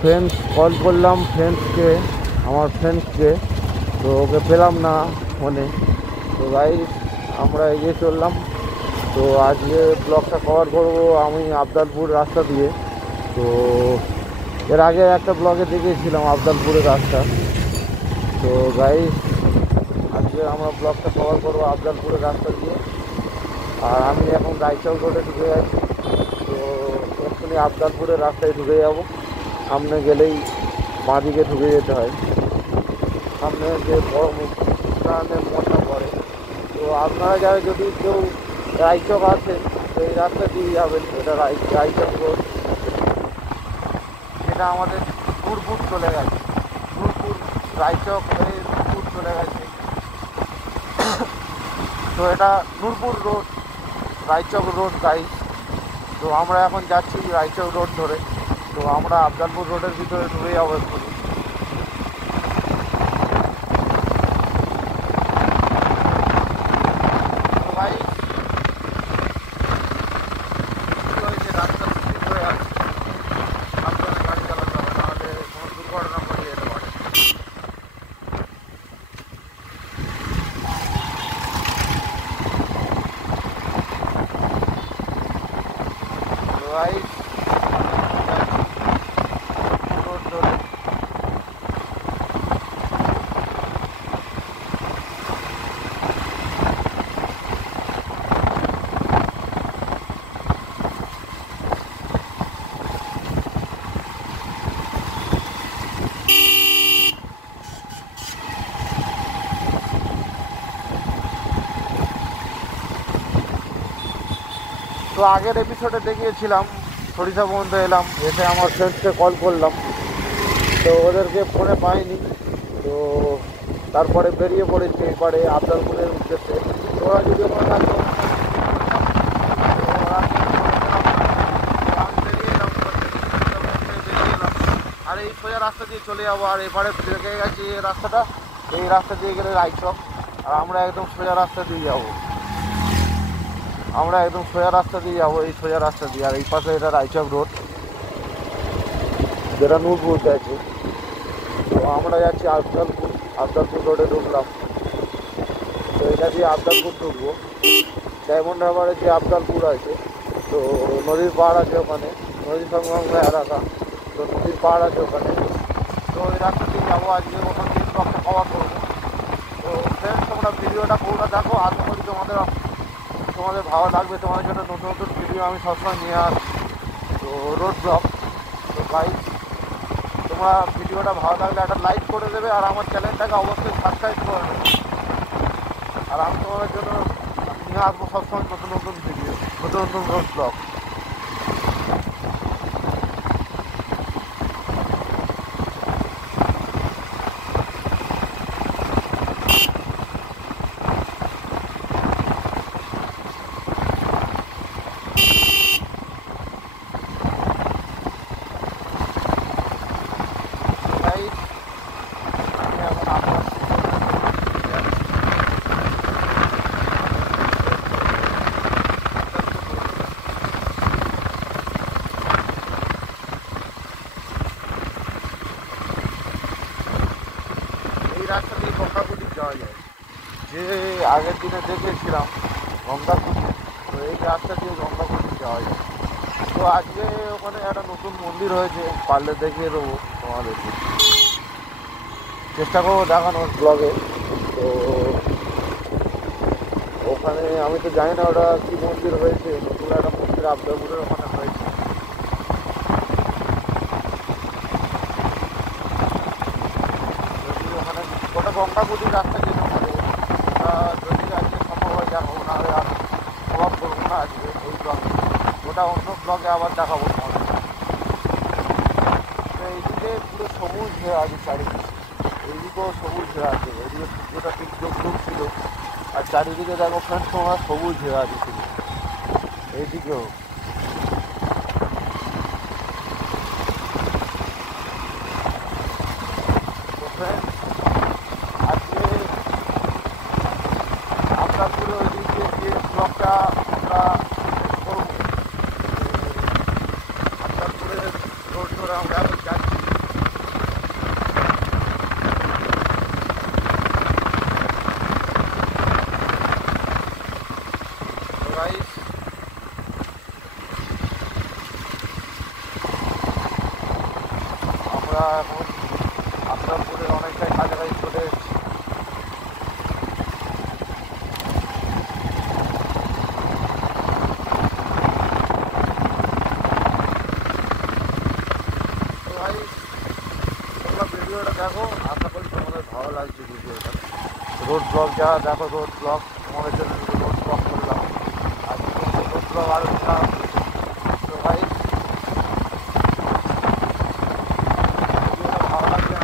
Friends call করলাম আমার ফ্রেন্ডসকে, তো ওকে পেলাম না ফোনে। তো গাইস আমরা এগিয়ে চললাম। তো আজকে ব্লগটা কভার করবো আমি আবদালপুর রাস্তা দিয়ে। তো এর আগে একটা ব্লগে দেখিয়েছিলাম আবদালপুরের রাস্তা। তো গাইস আজকে আমরা ব্লগটা কভার করবো আবদালপুরের রাস্তা দিয়ে। আর আমি এখন রায়চক রোডে ঢুকে যাচ্ছি। তো এক্ষুনি আবদালপুরের রাস্তায় ঢুকে যাব। সামনে গেলেই বাঁ দিকে ঢুকে যেতে হয়, সামনে যে বড় উন্নয়নের মোড়টা পড়ে। তো আপনারা যারা যদি কেউ রায়চক আছেন তো এই রাস্তা দিয়ে যাবেন। এটা রায়চক রোড, যেটা আমাদের নূরপুর চলে গেছে। নূরপুর রায়চক হয়ে নূরপুর চলে গেছে। তো এটা নূরপুর রোড, রায়চক রোড গাইস। তো আমরা এখন যাচ্ছি রায়চক রোড ধরে। তো আমরা আবদালপুর রোডের ভিতরে ঢুকে যাবো এক্ষুনি। তো গাইস রাস্তা হয়ে আছে, সাবধানে গাড়ি চালাতে হবে, নাহলে কোনো দুর্ঘটনা ঘটে যেতে পারে। তো গাইস রোড ধরে তো আগের এপিসোডে দেখিয়েছিলাম সরিষা পর্যন্ত এলাম, এসে আমার ফ্রেন্ডসকে কল করলাম। তো ওদেরকে ফোনে পাইনি। তো তারপরে বেরিয়ে পড়েছে এবারে আবদালপুরের উদ্দেশ্যে। তো ওরা যদি ওখানে থাকতো আর এই সোজা রাস্তা দিয়ে চলে যাবো। আর এবারে ঢুকে গেছে এই রাস্তাটা, এই রাস্তা দিয়ে গেলে রায়চক। আর আমরা একদম সোজা রাস্তা দিয়ে যাবো, এই সোজা রাস্তা দিয়ে। আর এই পাশে এটা রায়চক রোড, যেটা নূরপুর গেছে। তো আমরা যাচ্ছি আবদালপুর রোডে ঢুকলাম। তো এটা দিয়ে আবদালপুর ঢুকবো। ডায়মন্ড হারবারে যে আবদালপুর আছে, তো নদীর পাহাড় আছে ওখানে, নদী সংলগ্ন এলাকা। তো নদীর পাহাড় আছে ওখানে। তো ওই রাস্তা দিয়ে যাবো আজকে, ওখান থেকে ব্লগটা কভার করবো। তো ফ্রেন্ডস তোমরা ভিডিওটা পুরোটা দেখো, আশা করি তোমাদের ভালো লাগবে। তোমাদের জন্য নতুন নতুন ভিডিও আমি সবসময় নিয়ে আসি, তো রোড ব্লগ। তো গাইস তোমরা ভিডিওটা ভালো লাগলে একটা লাইক করে দেবে, আর আমার চ্যানেলটাকে অবশ্যই সাবস্ক্রাইব করে দেবে। আর আমি তোমাদের জন্য নিয়ে আসবো সবসময় নতুন নতুন ভিডিও, নতুন নতুন রোড ব্লগ। রাস্তা দিয়ে গঙ্গাকুটি যাওয়া যায়, যে আগের দিনে দেখেছিলাম গঙ্গাকুটি। তো এই রাস্তা দিয়ে গঙ্গাকুটি যাওয়া যায়। তো আজকে ওখানে একটা নতুন মন্দির হয়েছে, পারলে দেখিয়ে দেবো তোমাদেরকে, চেষ্টা করবো দেখানোর ব্লগে। তো ওখানে আমি তো জানি না ওটা কী মন্দির হয়েছে, নতুন একটা মন্দির আবদালপুরের ওখানে হয়েছে। ওখানে ওটা গঙ্গাকুটির রাস্তা যেতে পারে, যদি আজকে সম্ভব হয় দেখাবো, নাহলে আর প্রভাব করবো না আজকে ওই ব্লগে, ওটা অন্য ব্লগে আবার দেখাবো তোমাদের। এইদিকে পুরো সবুজ হয়ে আছে চারিদিকে, এইদিকেও সবুজ হয়ে আছে। এইদিকে সূর্যটা ঠিক ছিল, আর চারিদিকে দেখো ফ্রেন্ডস তোমরা সবুজ হয়ে আছে শুধু। এইদিকেও আজকে আবদালপুরে ওইদিকে যে ব্লগটা আমরা করবো, আবদালপুরের রোড ধরে আমরা এখন যাচ্ছি। লাগছে ভিডিওটা। রোড ব্লগ যা দেখো, রোড ব্লগ তোমাদের জন্য রোড ব্লগ করলাম, আর রোড ব্লগ আরও দিলাম। তো ভাই ভালো লাগবে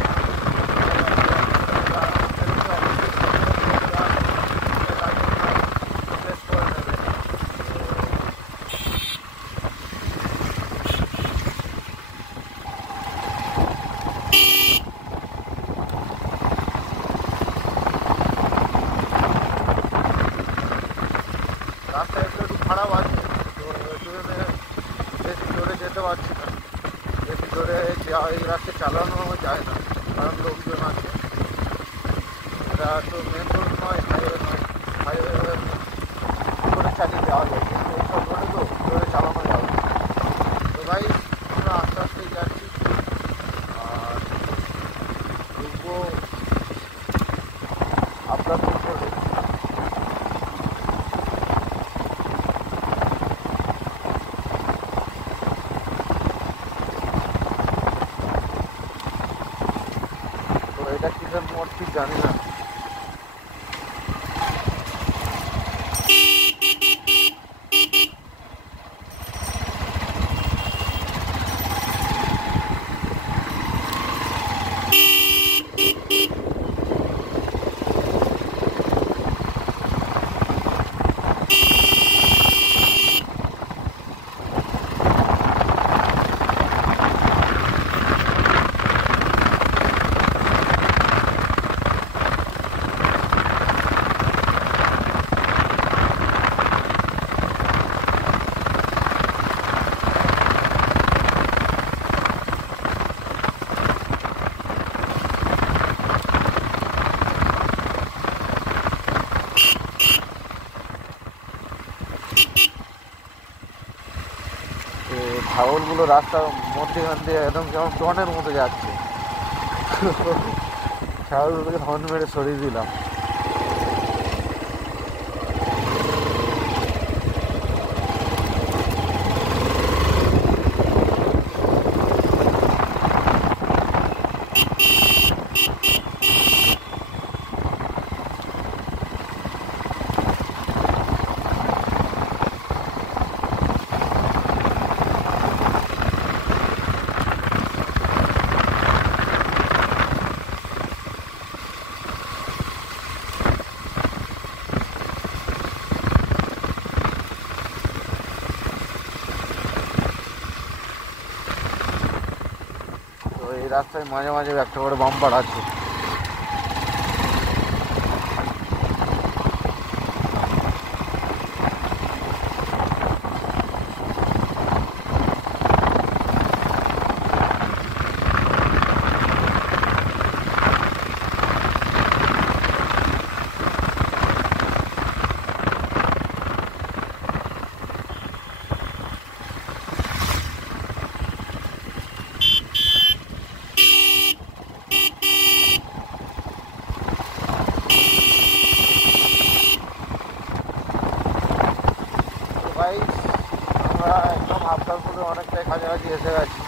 রাস্তা একটু খারাপ আছে, তো বেশি জোরে যেতে পারছি না। বেশি জোরে এই রাস্তায় চালানো যায় না, কারণ লোকজন আছে। এটা তো মেন রোড নয়, হাইওয়ে নয়, হাইওয়ে করে চালিয়ে যাওয়া যায়, কিন্তু এইসব রোডে তো জোরে চালানো যাবে। তো ভাই আমরা আস্তে আস্তেই যাচ্ছি, আর ঢুকবো আপনার করে। তো এটা কিসের মোড় ঠিক জানি না। ছাগলগুলো রাস্তার মধ্যেখান দিয়ে একদম যেমন ডনের মতো যাচ্ছে। ছাগলগুলোকে হর্ন মেরে সরিয়ে দিলাম। তো এই রাস্তায় মাঝে মাঝে একটা করে বাম্পার আছে। ভাই আমরা একদম আফতারপুরে অনেকটাই কাছাকাছি এসে গেছি।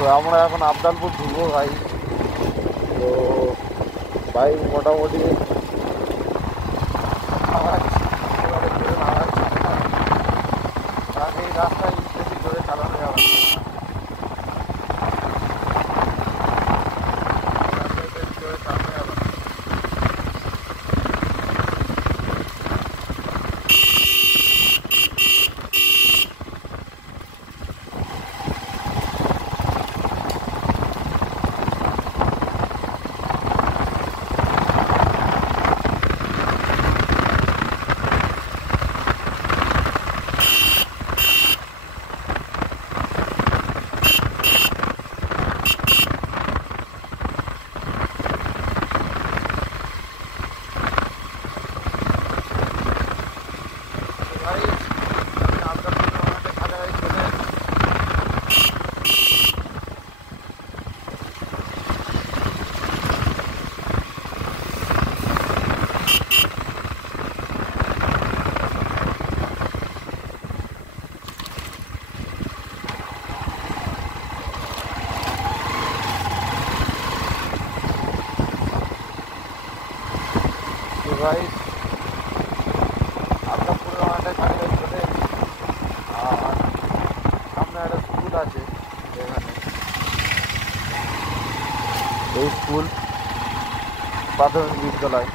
তো আমরা এখন আফজালপুর ঢুকবো ভাই। তো ভাই মোটামুটি এই রাস্তায় বেশি জোরে চালানো যাবে না। রাস্তায় বেশি জোরে চালানো যাবে না। স্কুল, প্রাথমিক বিদ্যালয়।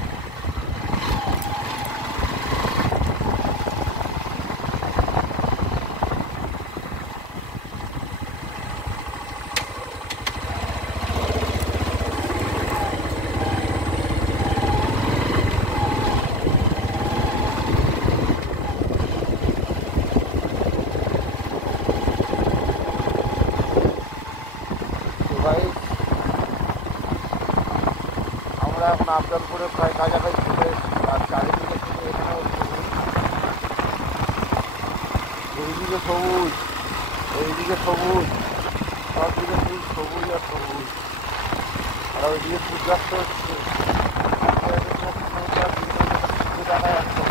আমরা এখন আফজালপুরে প্রায় কাছাকাছি চলে এসেছি, আর চারিদিকে শুধু এখানে এইদিকে সবুজ, এইদিকে সবুজ, সবদিকে শুধু সবুজ আর সবুজ। আর ওইদিকে সূর্যাস্ত হচ্ছে, দেখা যাচ্ছে।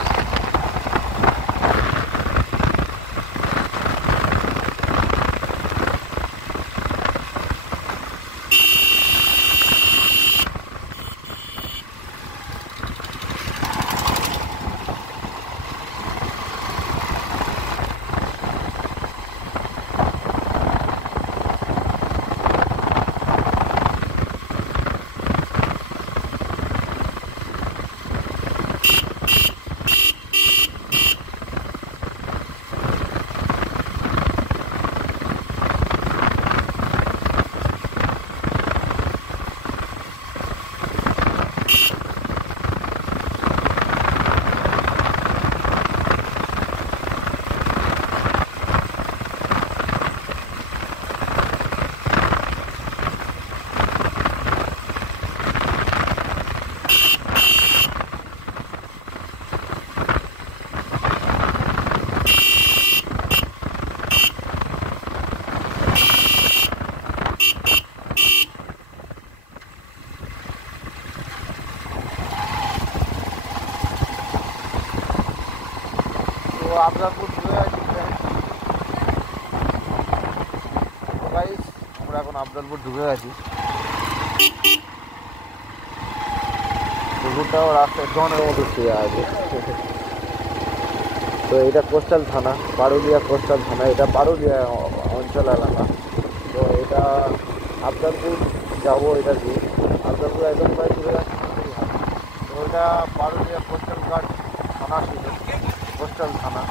আফজালপুর ঢুকে গেছি গাইস, আমরা এখন আফজালপুর ঢুকে গেছি। পুকুরটাও রাস্তায় জনের মতো শুয়ে আছে। তো এটা কোস্টাল থানা, পারুলিয়া কোস্টাল থানা, এটা পারুলিয়া অঞ্চল এলাকা। তো এটা আফজালপুর যাবো, এটা দিয়ে আফজালপুর একদম প্রায় ঢুকে গেছি। তো এটা পারুলিয়া কোস্টাল গার্ড থানা ছিল, কোস্টাল থানা।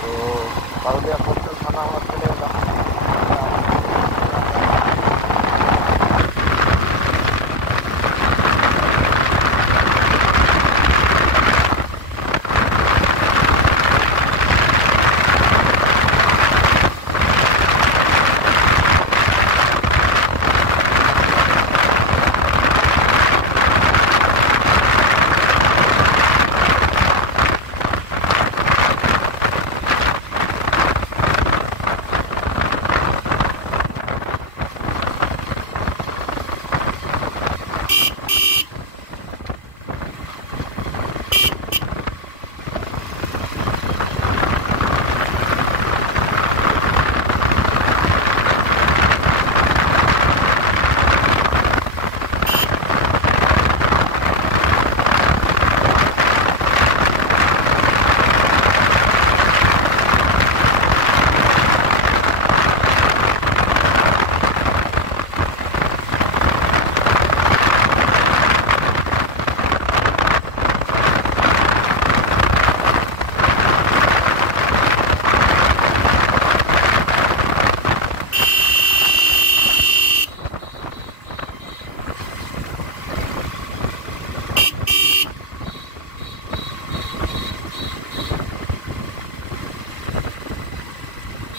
তো পারুলিয়া কোস্টাল থানা আমরা চলে এলাম।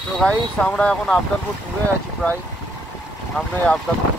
তো গাইস, আমরা এখন আফজালপুর ঢুকে গেছি, প্রায় সামনে আফজালপুর।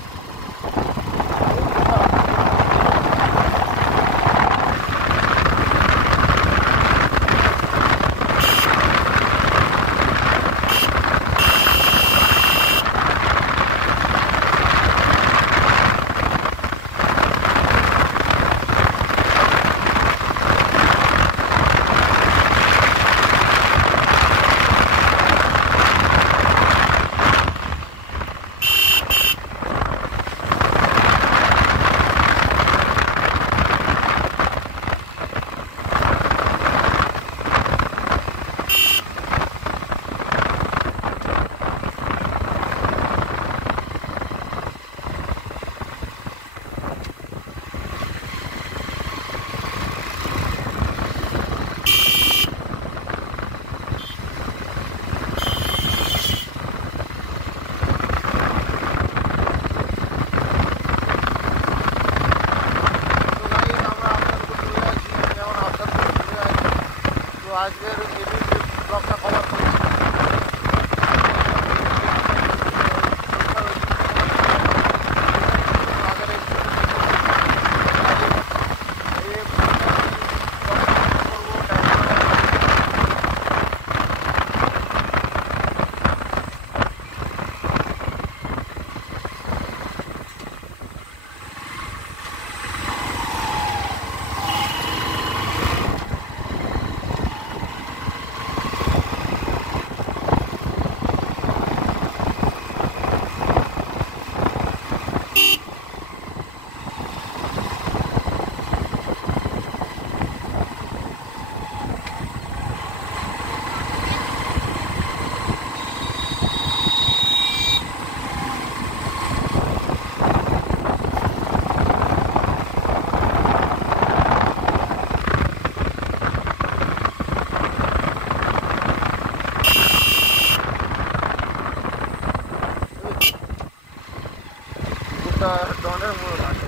আজকের ব্লগটা কভার করছি। ডনের মোড় আছে।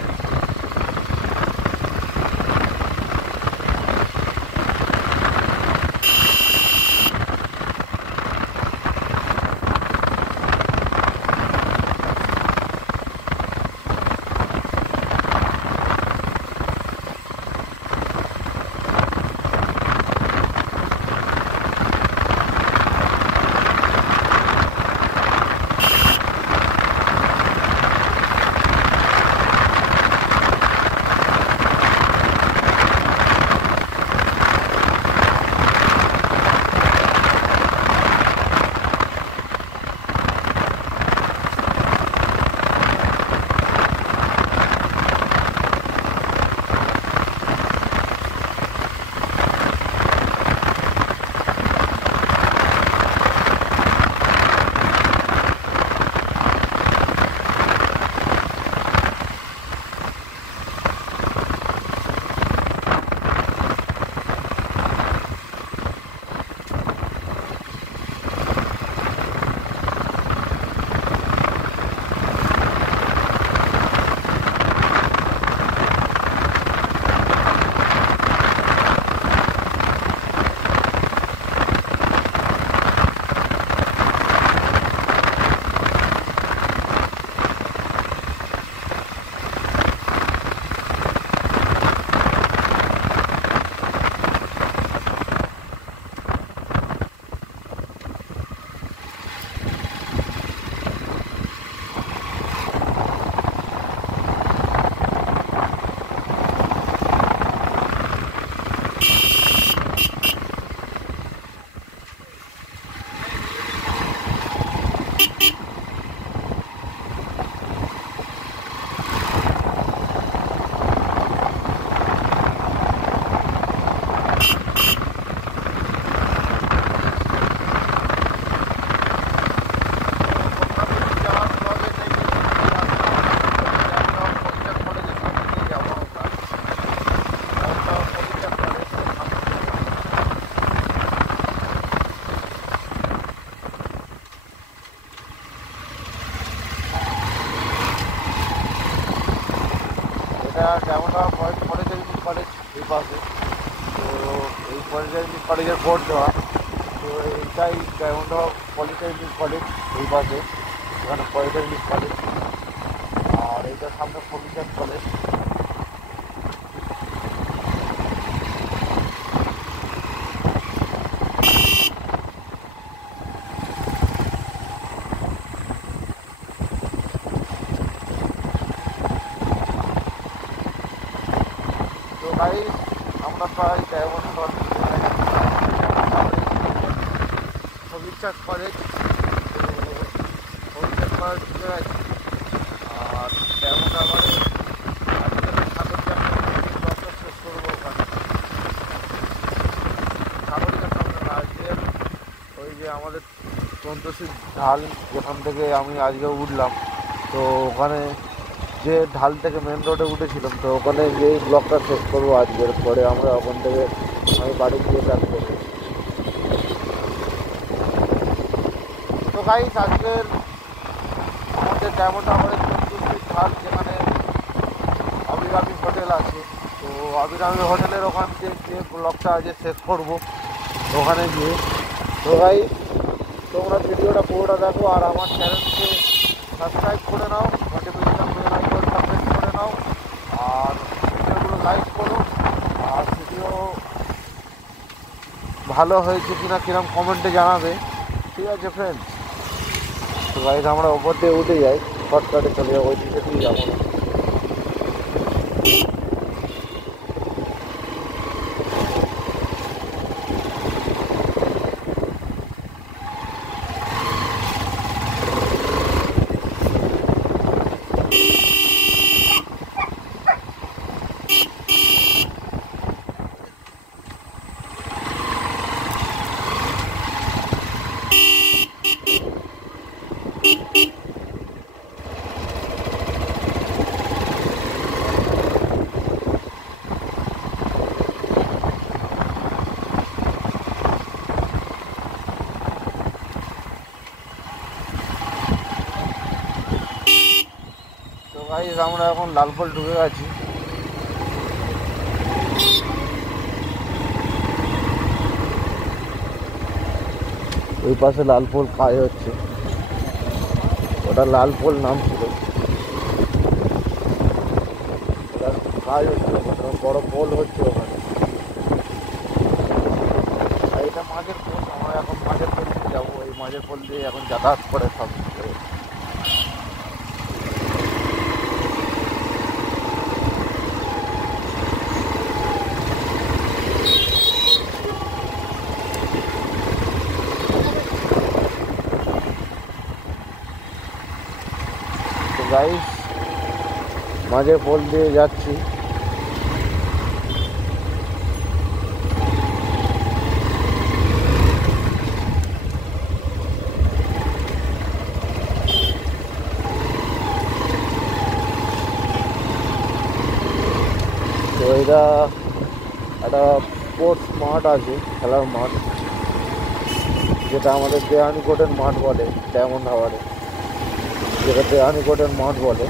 এটা ড্যামোটা পলিটেকনিক কলেজ এই পাশে। তো এই পলিটেকনিক কলেজের বোর্ড দেওয়া। তো এইটাই ড্যামোটা পলিটেকনিক কলেজ এই পাশে, এখানে পলিটেকনিক কলেজ। আর এইটার সামনে ফর্নিচার কলেজ। তো গাইস আমরা প্রায় ড্যামোটা ফর্নিচার কলেজ, ফর্নিচার কলেজ ঢুকে গেছে। আর ড্যামোটা মানে আজকের সাগরিকা শেষ করবো ওখানে। সাগরিকা সামনে আজকের ওই যে আমাদের সন্তোষীর ঢাল যেখান থেকে আমি আজকে উঠলাম, তো ওখানে যে ঢাল থেকে মেন রোডে উঠেছিলাম, তো ওখানে যেই ব্লকটা শেষ করবো আজকের। পরে আমরা ওখান থেকে আমি বাড়ি গিয়ে ব্যাক করবো। তো গাইস আজকের আমাদের ড্যামোটা আমাদের সন্তোষীর ঢাল, যেখানে অবিরামী হোটেল আছে, তো অবিরামী হোটেলের ওখান থেকে যে ব্লকটা আজকে শেষ করবো। ওখানে গিয়ে। তো ভাই তোমরা ভিডিওটা পুরোটা দেখো আর আমার চ্যানেলকে সাবস্ক্রাইব করে নাও, নোটিফিকেশান বেল আইকনটা প্রেস করে নাও আর ভিডিওগুলো লাইক করো। আর ভিডিও ভালো হয়েছে কিনা কিরম কমেন্টে জানাবে, ঠিক আছে ফ্রেন্ডস? তো গাইজ আমরা ওপর দিয়ে উঠে যাই, শর্টকাটে চলে যাবো, ওই দিকে দিয়ে যাবো না। গাইজ আমরা এখন লালপল ঢুকে গেছি। ওই পাশে লালপল কাজ হচ্ছে, ওটা লালপল নাম ছিল, ওটা কাজ হচ্ছে, বড় পোল হচ্ছে ওখানে। আর এটা মাঝের পোল, আমরা এখন মাঝের পোল দিয়ে যাবো, এই মাঝের পোল দিয়ে এখন যাতায়াত করে সব। গাইস মাঝে পোল দিয়ে যাচ্ছি। তো এটা একটা স্পোর্টস মাঠ আছে, খেলার মাঠ, যেটা আমাদের দেওয়ানিকোটের মাঠ বলে, ডায়মন্ড হাওয়ারে যেটা দেওয়ানিকোটের মাঠ বলে।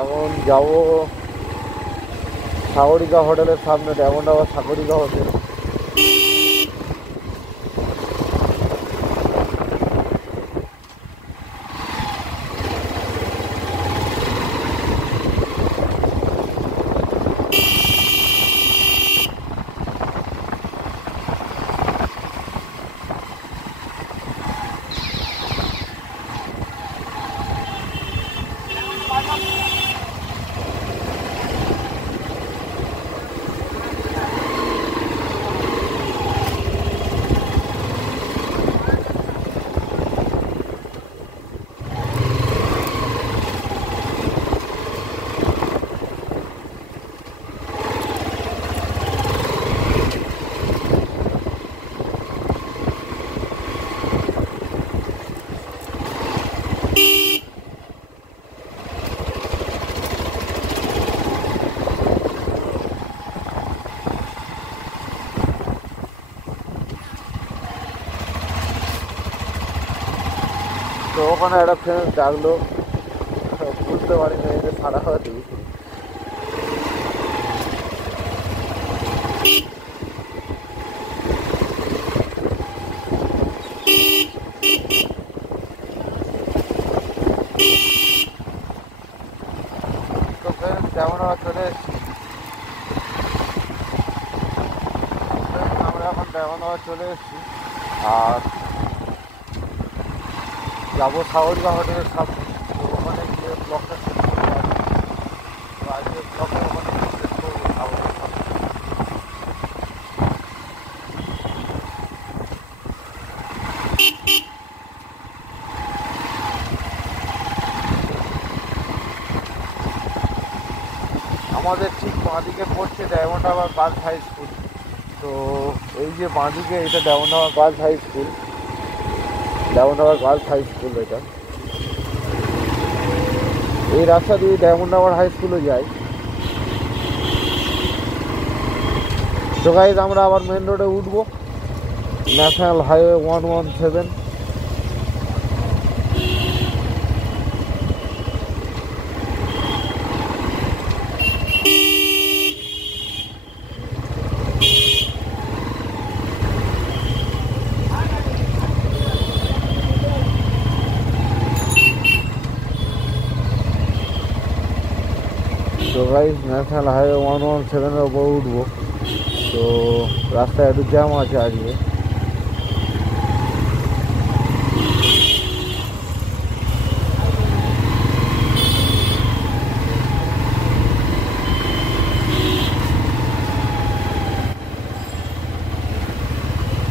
এখন যাবো সাগরিকা হোটেলের সামনে, ডায়মন্ড হাওয়ার সাগরিকা হোটেল। তো ওখানে একটা ফ্রেন্ড ডাকলো, বুঝতে পারি না এদের সারা হওয়াতে। তো ফ্রেন্ড যেমন চলে এসছি, আমরা এখন যেমন চলে এসছি আর যাবো সাগরিকা হোটেলের সামনে। তো ওখানে গিয়ে ব্লগটা শেষ করতে পারি, তো আজকে ব্লগটা ওখানে শেষ করবো সাগরিকার সামনে। আমাদের ঠিক বাঁদিকে পড়ছে ডায়মন্ড হাওয়ার গার্লস হাই স্কুল। তো এই যে বাঁদিকে, এটা ডায়মন্ড হাওয়ার গার্লস হাই স্কুল, ডায়মন্ড হাওয়ার গার্লস হাই স্কুল। এটা এই রাস্তা দিয়ে ডায়মন্ড হাওয়ার হাই স্কুলে যায়। তো গাইজ আমরা আবার মেন রোডে উঠবো, ন্যাশনাল হাইওয়ে 117। তো গাইজ ন্যাশনাল হাইওয়ে 117-এর ওপর উঠবো। তো রাস্তায় একটু জ্যাম আছে আজকে।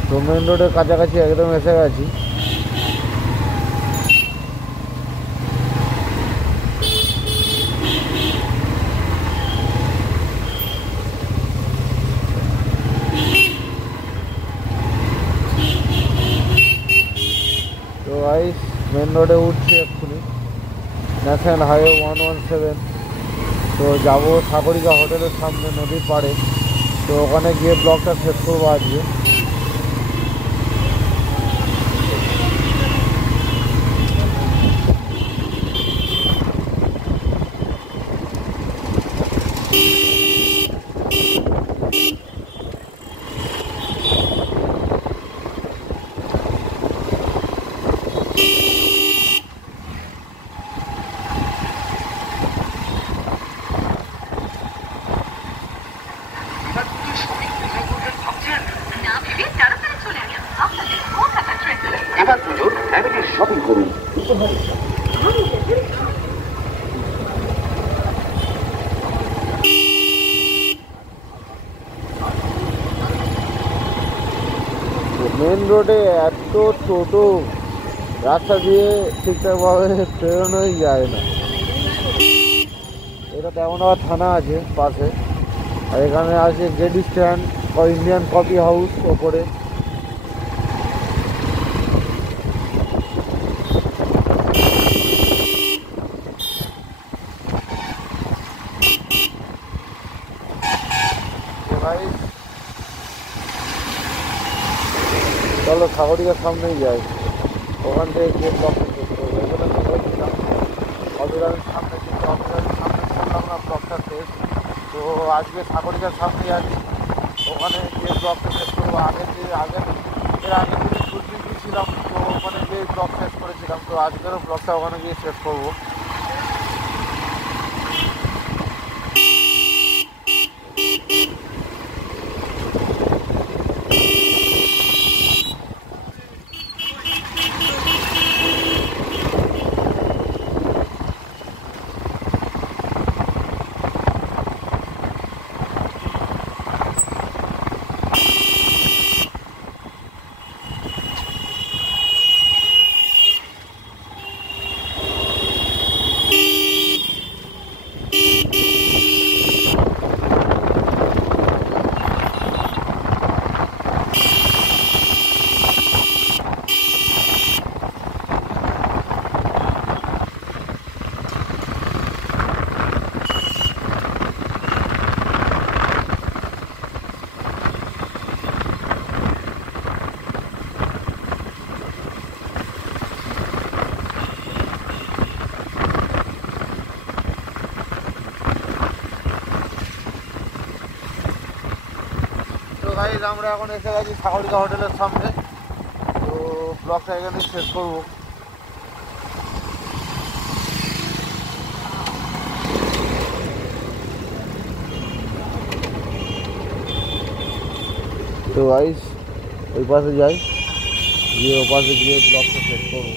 তো মেন রোডের কাছাকাছি একদম এসে গেছি। তো গাইস মেন রোডে উঠছি এক্ষুনি, ন্যাশনাল হাইওয়ে 117। তো যাবো সাগরিকা হোটেলের সামনে নদীর পাড়ে। তো ওখানে গিয়ে ব্লগটা শেষ করবো আজকে। এবার পুজোর ফ্যামিলি শপিং করুন। মেন রোডে এত টোটো, রাস্তা দিয়ে ঠিকঠাকভাবে বেরোনোই যায় না। এটা তেমন আবার থানা আছে পাশে, আর এখানে আছে JD stand, Indian coffee house ওপরে। চলো সাগরিকার সামনেই যাই, ওখান থেকে গিয়ে ব্লকটা শেষ করবো। এখানে বলছিলাম অবিরামের সামনে, কিন্তু অবিরামের সামনে করলাম না ব্লকটা শেষ। তো আজকে সাগরিকার সামনে যাচ্ছি, ওখানে গিয়ে ব্লকটা শেষ করবো। এর আগের দিনে শুটিং ছিলাম, তো ওখানে গিয়ে ব্লগ শেষ করেছিলাম। তো আজকেরও ব্লগটা ওখানে গিয়ে শেষ করবো। গাইজ আমরা এখন এসে গেছি সাগরিকা হোটেলের সামনে। তো ব্লগটা এখানেই শেষ করবো। তো গাইজ ওই পাশে যাই, গিয়ে ও পাশে গিয়ে ব্লগটা শেষ করবো।